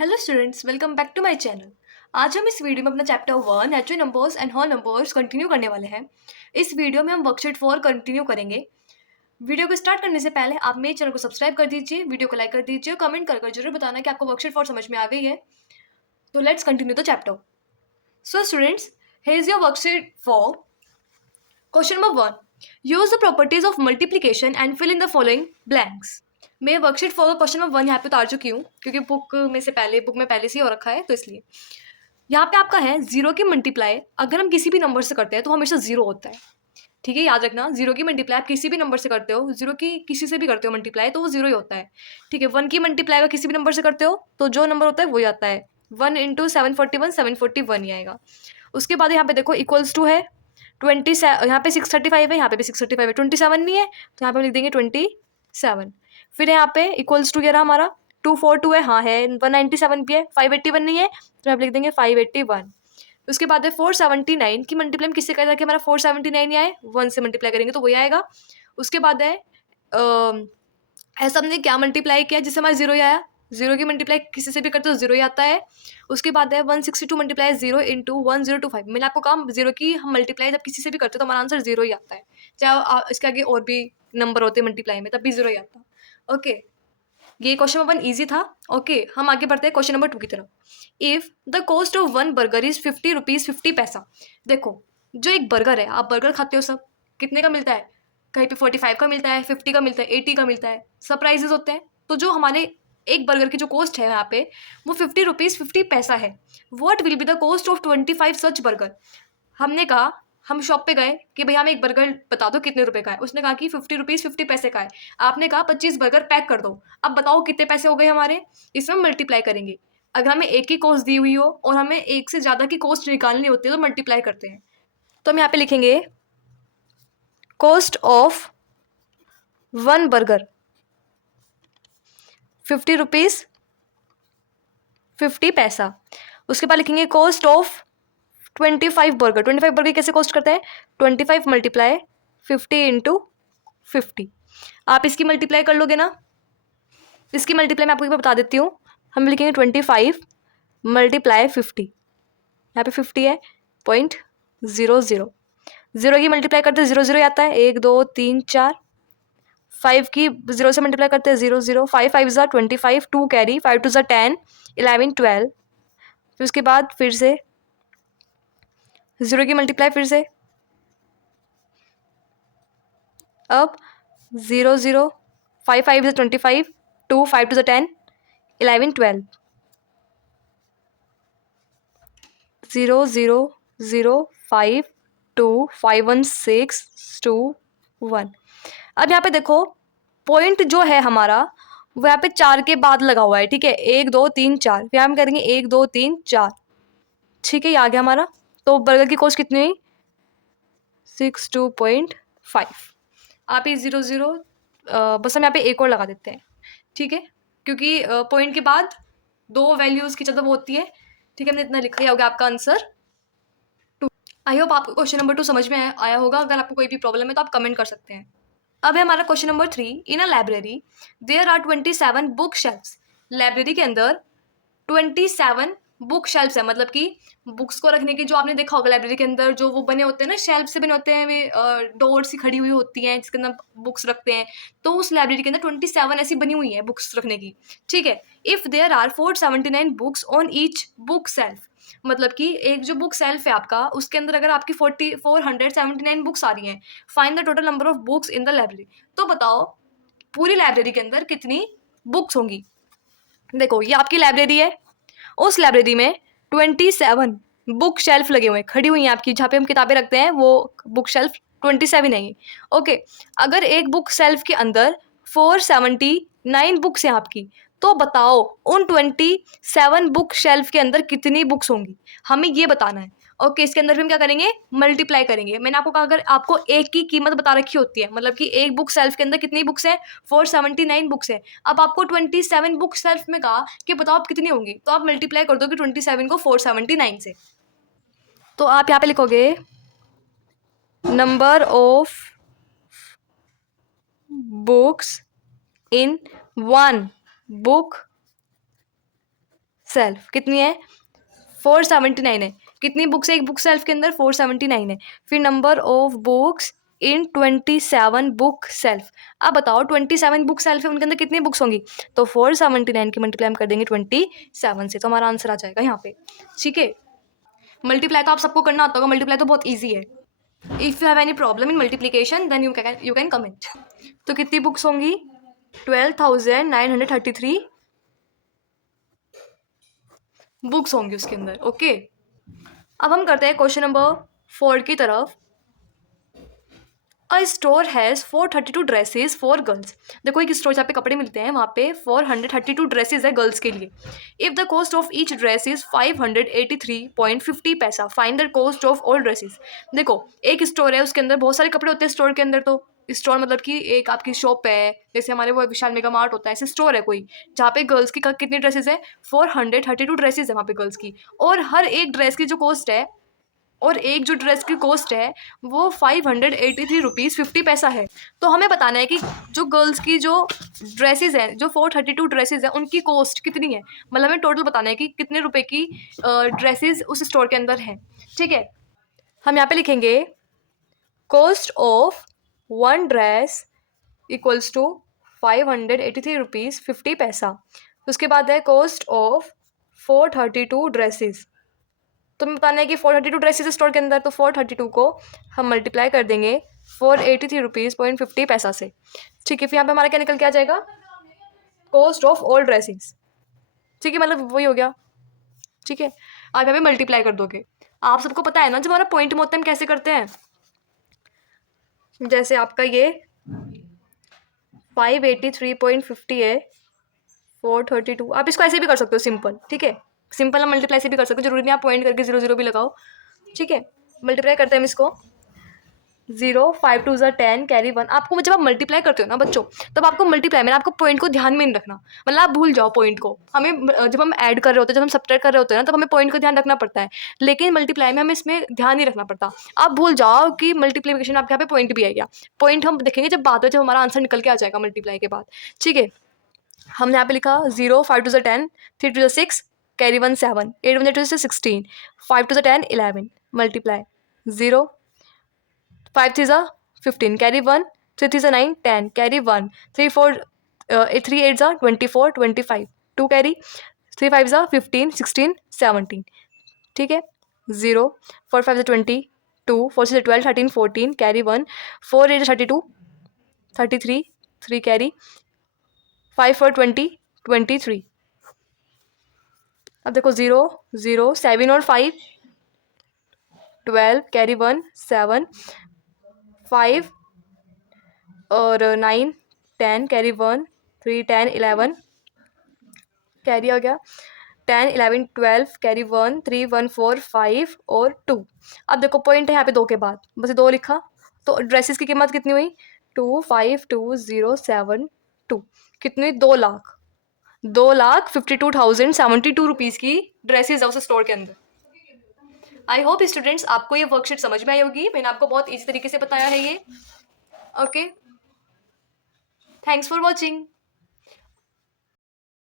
Hello students, welcome back to my channel. आज हम इस वीडियो में अपना chapter 1 natural numbers and whole numbers continue करने वाले हैं। इस वीडियो में हम वर्कशीट 4 कंटिन्यू करेंगे। वीडियो को स्टार्ट करने से पहले आप मेरे चैनल को सब्सक्राइब कर दीजिए, वीडियो को लाइक कर दीजिए, कमेंट कर जरूर बताना कि आपको वर्कशीट 4 समझ में आ गई है। तो let's continue the chapter. So students, here is your worksheet 4। Question number 1, use the properties of multiplication and fill in the following blanks. मैं वर्कशीट 4 का क्वेश्चन नंबर 1 यहाँ पे उतार चुकी हूँ क्योंकि बुक में पहले से ही हो रखा है, तो इसलिए यहाँ पे आपका है जीरो की मल्टीप्लाई अगर हम किसी भी नंबर से करते हैं तो हमेशा जीरो होता है। ठीक है, याद रखना, जीरो की मल्टीप्लाई आप किसी भी नंबर से करते हो, जीरो की किसी से भी करते हो मल्टीप्लाई तो वो जीरो ही होता है। ठीक है, वन की मल्टीप्लाई अगर किसी भी नंबर से करते हो तो जो नंबर होता है वही आता है। 1 इंटू 741 741 ही आएगा। उसके बाद यहाँ पे देखो इक्वल्स टू है 20, यहाँ पे 635 है, यहाँ पे भी 635 है, 27 नहीं है तो यहाँ पे हम लिख देंगे 27। फिर यहाँ पे इक्वल्स टू रहा हमारा 242 है, हाँ है, 197 भी है, 581 नहीं है तो यहाँ पे लिख देंगे 581। उसके बाद है 479 की मल्टीप्लाई हम किससे करें ताकि हमारा 479 ही आए, 1 से मल्टीप्लाई करेंगे तो वही आएगा। उसके बाद है ऐसा हमने क्या मल्टीप्लाई किया जिससे हमारा जीरो ही आया, जीरो की मल्टीप्लाई किसी से भी करते तो जीरो ही आता है। उसके बाद है 162 मल्टीप्लाई जीरो इंटू 1025। मैंने आपको कहा जीरो की हम मल्टीप्लाई जब किसी से भी करते तो हमारा आंसर जीरो ही आता है, चाहे इसके आगे और भी नंबर होते मल्टीप्लाई में तब भी जीरो ही आता। ओके, ये क्वेश्चन नंबर 1 ईजी था। ओके, हम आगे बढ़ते हैं क्वेश्चन नंबर 2 की तरफ। If the cost of one burger is 50 rupees 50 पैसा। देखो, जो एक बर्गर है, आप बर्गर खाते हो सब, कितने का मिलता है? कहीं पे 45 का मिलता है, 50 का मिलता है, 80 का मिलता है, सब प्राइजेस होते हैं। तो जो हमारे एक बर्गर की जो कॉस्ट है यहाँ पे वो 50 रुपीज 50 पैसा है। What will be the cost of 25 such burger. हमने कहा, हम शॉप पे गए कि भैया हमें एक बर्गर बता दो कितने रुपए का है, उसने कहा कि 50 रुपीज 50 पैसे का है। आपने कहा 25 बर्गर पैक कर दो। अब बताओ कितने पैसे हो गए हमारे, इसमें मल्टीप्लाई करेंगे। अगर हमें एक ही कॉस्ट दी हुई हो और हमें एक से ज़्यादा की कॉस्ट निकालनी होती है तो मल्टीप्लाई करते हैं। तो हम यहाँ पे लिखेंगे cost of one burger 50 rupees 50 paisa. उसके बाद लिखेंगे कॉस्ट ऑफ 25 बर्गर। 25 बर्गर कैसे कॉस्ट करते हैं? 25 मल्टीप्लाई 50 इंटू 50। आप इसकी मल्टीप्लाई कर लोगे ना, इसकी मल्टीप्लाई मैं आपको एक बार बता देती हूँ। हम लिखेंगे 25 मल्टीप्लाई 50, यहाँ पे 50 है 0.00, जीरो की मल्टीप्लाई करते हैं जीरो जीरो आता है, 1 2 3 4। 5 की जीरो से मल्टीप्लाई करते हैं जीरो जीरो, 5 5 ज़ा 25, 2 कैरी, 5 2 ज़ा 10, 11 12। फिर उसके बाद फिर से जीरो की मल्टीप्लाई फिर से, अब 0 0, 5 5 ज़ा 25, 2 5 2 ज़ा 10, 11 12, 0 0 0 5 2 5 1 6 2 1। अब यहाँ पे देखो पॉइंट जो है हमारा वो यहाँ पे 4 के बाद लगा हुआ है। ठीक है, 1 2 3 4, फिर हम करेंगे 1 2 3 4। ठीक है, ये आ गया हमारा। तो बर्गर की कॉस्ट कितनी हुई? 62.5। आप ये 0 0 बस हम यहाँ पे एक और लगा देते हैं। ठीक है, क्योंकि पॉइंट के बाद दो वैल्यूज की जब होती है। ठीक है, हमने इतना लिखा ही होगा आपका आंसर 2। आई होप आपको क्वेश्चन नंबर 2 समझ में आया होगा। अगर आपको कोई भी प्रॉब्लम है तो आप कमेंट कर सकते हैं। अब है हमारा question number 3। In a library there are 27 book shelfs. Library के अंदर 27 बुक शेल्फ्स है, मतलब कि बुक्स को रखने की, जो आपने देखा होगा लाइब्रेरी के अंदर जो वो बने होते हैं ना, शेल्फ से बने होते हैं, वे डोर सी खड़ी हुई होती हैं जिसके अंदर बुक्स रखते हैं। तो उस लाइब्रेरी के अंदर 27 ऐसी बनी हुई है बुक्स रखने की। ठीक है, if there are 479 books on each book shelf, मतलब कि एक जो बुक सेल्फ है आपका उसके अंदर अगर आपकी 479 बुक्स आ रही हैं, find the total number of books in the library. तो बताओ पूरी लाइब्रेरी के अंदर कितनी बुक्स होंगी। देखो, ये आपकी लाइब्रेरी है, उस लाइब्रेरी में 27 बुक शेल्फ लगे हुए हैं, खड़ी हुई हैं आपकी, जहाँ पे हम किताबें रखते हैं वो बुक शेल्फ 27 है। ओके, अगर एक बुक शेल्फ के अंदर 479 बुक्स हैं आपकी, तो बताओ उन 27 बुक शेल्फ के अंदर कितनी बुक्स होंगी, हमें ये बताना है। ओके, इसके अंदर भी हम क्या करेंगे? मल्टीप्लाई करेंगे। मैंने आपको कहा अगर आपको एक की कीमत बता रखी होती है, मतलब कि एक बुक सेल्फ के अंदर कितनी बुक्स हैं? 479 बुक्स हैं। अब आपको 27 बुक सेल्फ में कहा कि बताओ आप कितनी होंगी, तो आप मल्टीप्लाई कर दोगे 27 को 479 से। तो आप यहाँ पे लिखोगे number of books in one book shelf कितनी है, 479 है। कितनी बुक्स है एक बुक सेल्फ के अंदर, 479 है। फिर number of books in 27 book shelf. अब बताओ 27 बुक सेल्फ है, उनके अंदर कितनी बुक्स होंगी, तो 479 की मल्टीप्लाई हम कर देंगे 27 से, तो हमारा आंसर आ जाएगा यहाँ पे। ठीक है, मल्टीप्लाई तो आप सबको करना आता होगा, मल्टीप्लाई तो बहुत ईजी है। If you have any problem in multiplication then you can comment. तो कितनी बुक्स होंगी, 12,933 बुक्स होंगी उसके अंदर। ओके, अब हम करते हैं क्वेश्चन नंबर 4 की तरफ। A store has 432 dresses for girls. देखो एक स्टोर जहाँ पे कपड़े मिलते हैं, वहाँ पे 432 ड्रेसेस है गर्ल्स के लिए। If the cost of each dress is 583.50 पैसा, find the cost of all dresses. देखो एक स्टोर है, उसके अंदर बहुत सारे कपड़े होते हैं स्टोर के अंदर। तो स्टोर मतलब कि एक आपकी शॉप है, जैसे हमारे वो विशाल मेगा मार्ट होता है, ऐसे स्टोर है कोई, जहाँ पे गर्ल्स की कितनी ड्रेसेस है, 432 ड्रेसेस है वहाँ पे गर्ल्स की। और हर एक ड्रेस की जो कॉस्ट है, और एक जो ड्रेस की कॉस्ट है वो 583 रुपीज़ 50 पैसा है। तो हमें बताना है कि जो गर्ल्स की जो ड्रेसेस हैं, जो 432 ड्रेसेस हैं, उनकी कॉस्ट कितनी है। मतलब हमें टोटल बताना है कि कितने रुपए की ड्रेसेस उस स्टोर के अंदर हैं। ठीक है, हम यहाँ पे लिखेंगे cost of one dress equals to 583 rupees 50 paisa. उसके बाद है कॉस्ट ऑफ 432 ड्रेसेस। तो हमें बताना है कि 432 ड्रेसेस स्टोर के अंदर, तो 432 को हम मल्टीप्लाई कर देंगे 483 रुपीज़ 50 पैसा से। ठीक है, फिर यहाँ पे हमारा क्या निकल के आ जाएगा, कॉस्ट ऑफ ऑल ड्रेसेस। ठीक है, मतलब वही हो गया। ठीक है, आप यहाँ पे मल्टीप्लाई कर दोगे। आप सबको पता है ना जब हमारा पॉइंट में होता है हम कैसे करते हैं, जैसे आपका ये 583.50 है, 432, आप इसको ऐसे भी कर सकते हो सिंपल। ठीक है, सिंपल हम मल्टीप्लाई से भी कर सकते हो, जरूरी नहीं आप पॉइंट करके 0 0 भी लगाओ। ठीक है, मल्टीप्लाई करते हैं हम इसको, 0 5 2 10 कैरी 1। आपको जब आप मल्टीप्लाई करते हो ना बच्चों, तब आपको मल्टीप्लाई में आपको पॉइंट को ध्यान में नहीं रखना, मतलब आप भूल जाओ पॉइंट को। हमें जब हम ऐड कर रहे होते हैं, जब हम सब्ट्रैक्ट कर रहे होते हैं ना, तब हमें पॉइंट को ध्यान रखना पड़ता है। लेकिन मल्टीप्लाई में हमें इसमें ध्यान नहीं रखना पड़ता। आप भूल जाओ कि मल्टीप्लीकेशन आपके यहाँ पे पॉइंट भी आएगा। पॉइंट हम देखेंगे जब बाद में, जब हमारा आंसर निकल के आ जाएगा मल्टीप्लाई के बाद। ठीक है, हमने यहाँ पे लिखा 0 5 2 10 3 2 6 carry 1 7 8 1 2 16 5 2 10 11 multiply 0 5 3 15 carry 1 3 3 9 10 carry 1 3 4 3 8 24 25 2 carry 3 5 15 16 17। ठीक है, 0 4 5 20 2 4 6 12 13 14 कैरी 1 4 8 32 33 3 कैरी 5 4 20 23। अब देखो 0 0 7 और 5 12 कैरी 1 7 5 और 9 10 कैरी 1 3 10 11 कैरी आ गया 10 11 12 कैरी 1 3 1 4 5 और 2। अब देखो पॉइंट है यहाँ पे 2 के बाद, बस 2 लिखा। तो ड्रेसेस की कीमत कितनी हुई, 2 5 2 0 7 2। कितनी, 2,52,072 रुपीज़ की ड्रेसेस है उस स्टोर के अंदर। आई होप स्टूडेंट्स आपको ये वर्कशीट समझ में आई होगी। मैंने आपको बहुत ईजी तरीके से बताया है ये। Okay, thanks for watching.